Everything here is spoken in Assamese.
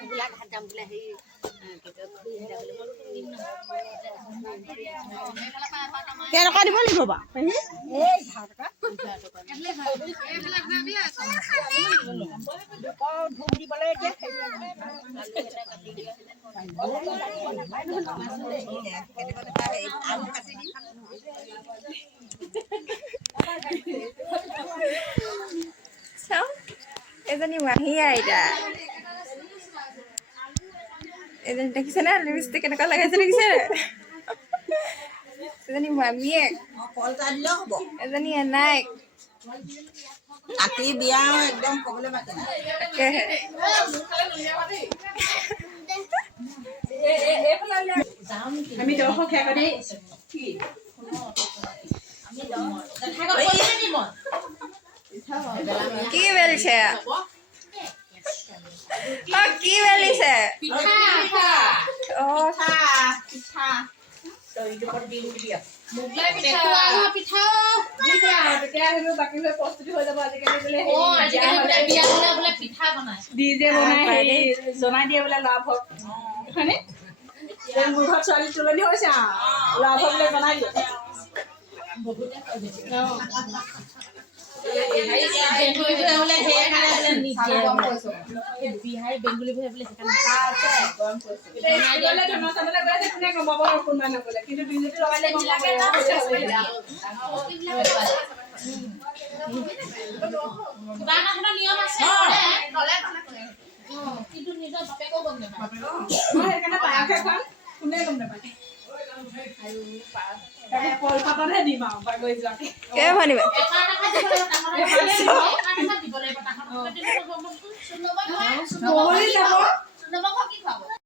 গোলাঘাট যাম বোলে হেৰি কেইটকা দিব লাগিব বাৰু ধূপ দিবলৈ এতিয়া চাওঁ এজনী মাহী আইতা এজনী দেখিছেনে লিপষ্টিক কেনেকুৱা লগাইছে দেখিছে এজনী মামীয়েক এজনী এনাইক নাতি বিয়া একদম কবলৈ বাকী নাই তাকেহে আমি দৰ্শক খেয়া কৰি কি বেলিছে কি বেলিছে প্ৰস্তুতি হৈ যাব আজিকালি ডিজে বনাই জনাই দিয়ে বোলে লাভক হয়নে মোৰ ঘৰত ছোৱালী তুলনি হৈছে লাভক বোলে জনাই দিয়ে বিহাৰী বেংগলী বোলে কিন্তু বিজেপি লগালে নিয়ম আছে কিন্তু নিজৰ বাপেকো গম নাপায় সেইকাৰণে পায়সে খাম কোনে গম নাপায় কলপাততহে দিম আৰু বাগৰি যোৱাকে ভানিবা বগলী যাব